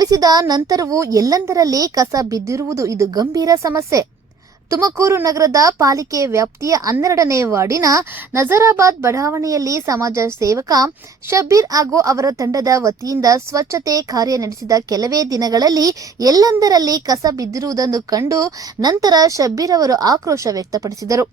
ಕಳಿಸಿದ ನಂತರವೂ ಎಲ್ಲೆಂದರಲ್ಲಿ ಕಸ ಬಿದ್ದಿರುವುದು ಇದು ಗಂಭೀರ ಸಮಸ್ಯೆ. ತುಮಕೂರು ನಗರದ ಪಾಲಿಕೆ ವ್ಯಾಪ್ತಿಯ 12ನೇ ವಾರ್ಡಿನ ನಜರಾಬಾದ್ ಬಡಾವಣೆಯಲ್ಲಿ ಸಮಾಜ ಸೇವಕ ಶಬ್ಬೀರ್ ಹಾಗೂ ಅವರ ತಂಡದ ವತಿಯಿಂದ ಸ್ವಚ್ಛತೆ ಕಾರ್ಯ ನಡೆಸಿದ ಕೆಲವೇ ದಿನಗಳಲ್ಲಿ ಎಲ್ಲೆಂದರಲ್ಲಿ ಕಸ ಬಿದ್ದಿರುವುದನ್ನು ಕಂಡು ನಂತರ ಶಬ್ಬೀರ್ ಅವರು ಆಕ್ರೋಶ ವ್ಯಕ್ತಪಡಿಸಿದರು.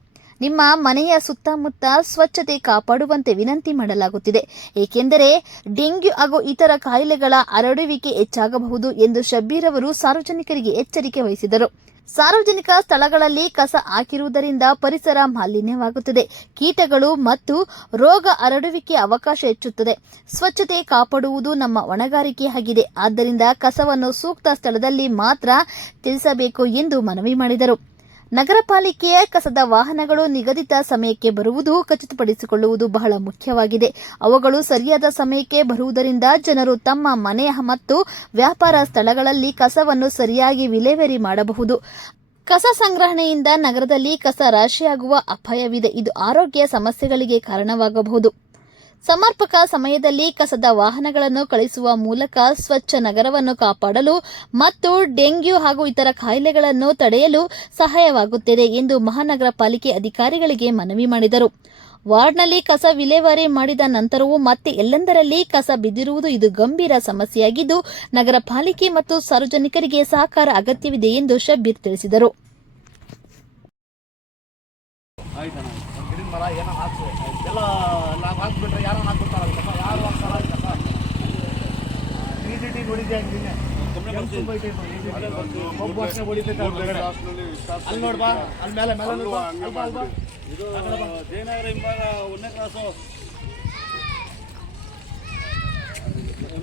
ನಿಮ್ಮ ಮನೆಯ ಸುತ್ತಮುತ್ತ ಸ್ವಚ್ಛತೆ ಕಾಪಾಡುವಂತೆ ವಿನಂತಿ ಮಾಡಲಾಗುತ್ತಿದೆ, ಏಕೆಂದರೆ ಡೆಂಗ್ಯೂ ಹಾಗೂ ಇತರ ಕಾಯಿಲೆಗಳ ಹರಡುವಿಕೆ ಹೆಚ್ಚಾಗಬಹುದು ಎಂದು ಶಬ್ಬೀರ್ ಅವರು ಸಾರ್ವಜನಿಕರಿಗೆ ಎಚ್ಚರಿಕೆ ವಹಿಸಿದರು. ಸಾರ್ವಜನಿಕ ಸ್ಥಳಗಳಲ್ಲಿ ಕಸ ಹಾಕಿರುವುದರಿಂದ ಪರಿಸರ ಮಾಲಿನ್ಯವಾಗುತ್ತದೆ, ಕೀಟಗಳು ಮತ್ತು ರೋಗ ಹರಡುವಿಕೆ ಅವಕಾಶ ಹೆಚ್ಚುತ್ತದೆ. ಸ್ವಚ್ಛತೆ ಕಾಪಾಡುವುದು ನಮ್ಮ ಹೊಣೆಗಾರಿಕೆಯಾಗಿದೆ. ಆದ್ದರಿಂದ ಕಸವನ್ನು ಸೂಕ್ತ ಸ್ಥಳದಲ್ಲಿ ಮಾತ್ರ ತಿಳಿಸಬೇಕು ಎಂದು ಮನವಿ ಮಾಡಿದರು. ನಗರ ಪಾಲಿಕೆಯ ಕಸದ ವಾಹನಗಳು ನಿಗದಿತ ಸಮಯಕ್ಕೆ ಬರುವುದು ಖಚಿತಪಡಿಸಿಕೊಳ್ಳುವುದು ಬಹಳ ಮುಖ್ಯವಾಗಿದೆ. ಅವುಗಳು ಸರಿಯಾದ ಸಮಯಕ್ಕೆ ಬರುವುದರಿಂದ ಜನರು ತಮ್ಮ ಮನೆ ಮತ್ತು ವ್ಯಾಪಾರ ಸ್ಥಳಗಳಲ್ಲಿ ಕಸವನ್ನು ಸರಿಯಾಗಿ ವಿಲೇವಾರಿ ಮಾಡಬಹುದು. ಕಸ ಸಂಗ್ರಹಣೆಯಿಂದ ನಗರದಲ್ಲಿ ಕಸ ರಾಶಿಯಾಗುವ ಅಪಾಯವಿದೆ. ಇದು ಆರೋಗ್ಯ ಸಮಸ್ಯೆಗಳಿಗೆ ಕಾರಣವಾಗಬಹುದು. ಸಮರ್ಪಕ ಸಮಯದಲ್ಲಿ ಕಸದ ವಾಹನಗಳನ್ನು ಕಳಿಸುವ ಮೂಲಕ ಸ್ವಚ್ಛ ನಗರವನ್ನು ಕಾಪಾಡಲು ಮತ್ತು ಡೆಂಗ್ಯೂ ಹಾಗೂ ಇತರ ಕಾಯಿಲೆಗಳನ್ನು ತಡೆಯಲು ಸಹಾಯವಾಗುತ್ತದೆ ಎಂದು ಮಹಾನಗರ ಪಾಲಿಕೆ ಅಧಿಕಾರಿಗಳಿಗೆ ಮನವಿ ಮಾಡಿದರು. ವಾರ್ಡ್ನಲ್ಲಿ ಕಸ ವಿಲೇವಾರಿ ಮಾಡಿದ ನಂತರವೂ ಮತ್ತೆ ಎಲ್ಲೆಂದರಲ್ಲಿ ಕಸ ಬಿದ್ದಿರುವುದು ಇದು ಗಂಭೀರ ಸಮಸ್ಯೆಯಾಗಿದ್ದು, ನಗರ ಪಾಲಿಕೆ ಮತ್ತು ಸಾರ್ವಜನಿಕರಿಗೆ ಸಹಕಾರ ಅಗತ್ಯವಿದೆ ಎಂದು ಶಬ್ಬೀರ್ ತಿಳಿಸಿದರು. ಹಾಕ್ಬಿಟ್ರೆ ಯಾರು ಹಾಕ್ಬಿಡ್ತಾರಲ್ಲ, ಯಾರು ಹಾಕ್ತಾರ ನೋಡಿದ್ದೆ ಅಲ್ಲಿ ನೋಡ್ಬಾ, ಅಲ್ಲಿ ಮೇಲೆ ಜಯನಗರ ಹಿಂಭಾಗ 1ನೇ ಕ್ಲಾಸು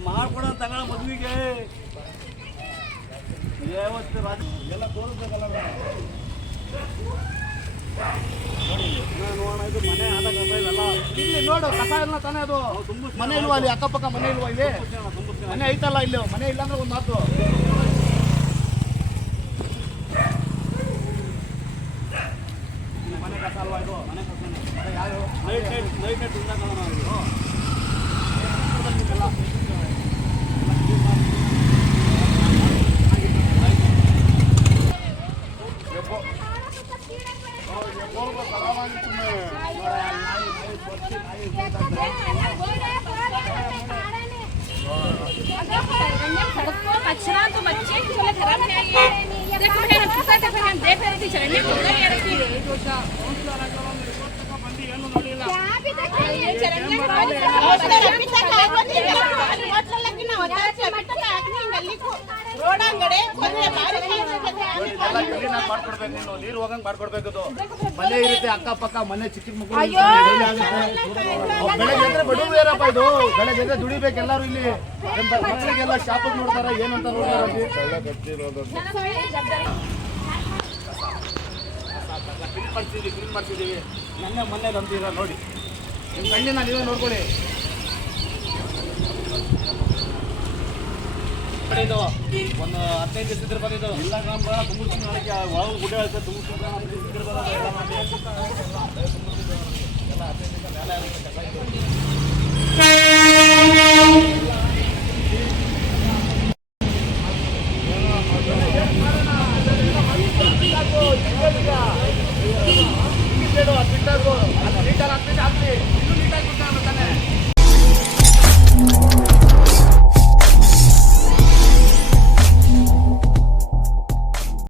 ಮಾಡ್ಕೊಡ ತಗೊಳ ಮದುವೆಗೆ ಎಲ್ಲ ತೋರಿಸ್ಬೇಕಲ್ಲ. ನೋಡೋಣ, ಇದು ಮನೆ ಆದ ಕಸ ಇವೆಲ್ಲ ಇಲ್ಲಿ ನೋಡು, ಕಸ ಇಲ್ಲ ತಾನೇ ಅದು ಮನೆ ಇಲ್ವಾ? ಅಲ್ಲಿ ಅಕ್ಕಪಕ್ಕ ಮನೆ ಇಲ್ವಾ? ಇಲ್ಲಿ ಮನೆ ಐತಲ್ಲ, ಇಲ್ಲಿ ಮನೆ ಇಲ್ಲ ಅಂದ್ರೆ ಒಂದು ಮಾತು. ಮನೆ ಕಸ ಅಲ್ವಾ ಇದು? ಮನೆ ಕಸ ಯಾರು ನೈಟ್ ತಿಂದಾಕಲ್ಲ ನಾವು अच्छा तो बच्चे चले खराब है ये देखो मैंने पूछा था, हम देख रहे थे चलने को गए यार की क्या भी तक ये चलने वाले अभी तक आगे मतलब लगी ना होता है मट्टा आखनी गली को ರೋಡ್ ಅಂಗಡೆ ಕೊಂದೆ ಬಾರಿ ಎಲ್ಲ ಮಾಡ್ಕೊಡ್ಬೇಕು. ನೀನು ನೀರು ಹೋಗಂಗ್ ಮಾಡ್ಕೊಡ್ಬೇಕು. ಮನೆ ಇರುತ್ತೆ ಅಕ್ಕಪಕ್ಕ, ಮನೆ ಚಿಕ್ಕ ಮಕ್ಕಳು ಬೆಳಗ್ಗೆ ಎದ್ರೆ ಬಡವರು ಯಾರಪ್ಪ ಇದು? ಬೆಳಗ್ಗೆ ಎದ್ರೆ ದುಡಿಬೇಕು ಎಲ್ಲರೂ. ಇಲ್ಲಿ ಮಕ್ಕಳಿಗೆಲ್ಲ ಶಾಪಿಂಗ್ ನೋಡ್ತಾರೆ, ಏನಂತ ನೋಡ್ತಾರೆ, ಕ್ಲೀನ್ ಮಾಡ್ತಿದ್ದೀವಿ. ಮೊನ್ನೆ ನಂಬ್ತೀರ ನೋಡಿ, ನಿಮ್ಮ ಕಣ್ಣಿನ ನೀವೇ ನೋಡ್ಕೊಳ್ಳಿ. ಇದು ಒಂದು 15 ದಿವಸ ಇದ್ರೆ ಬಂದಿದ್ದು ಇಲ್ಲ ತುಂಬ ನಾಳೆಗೆ ಒಳಗೆ ಗುಡ್ಡೆ ಹೇಳ್ತಾರೆ. ತುಂಬ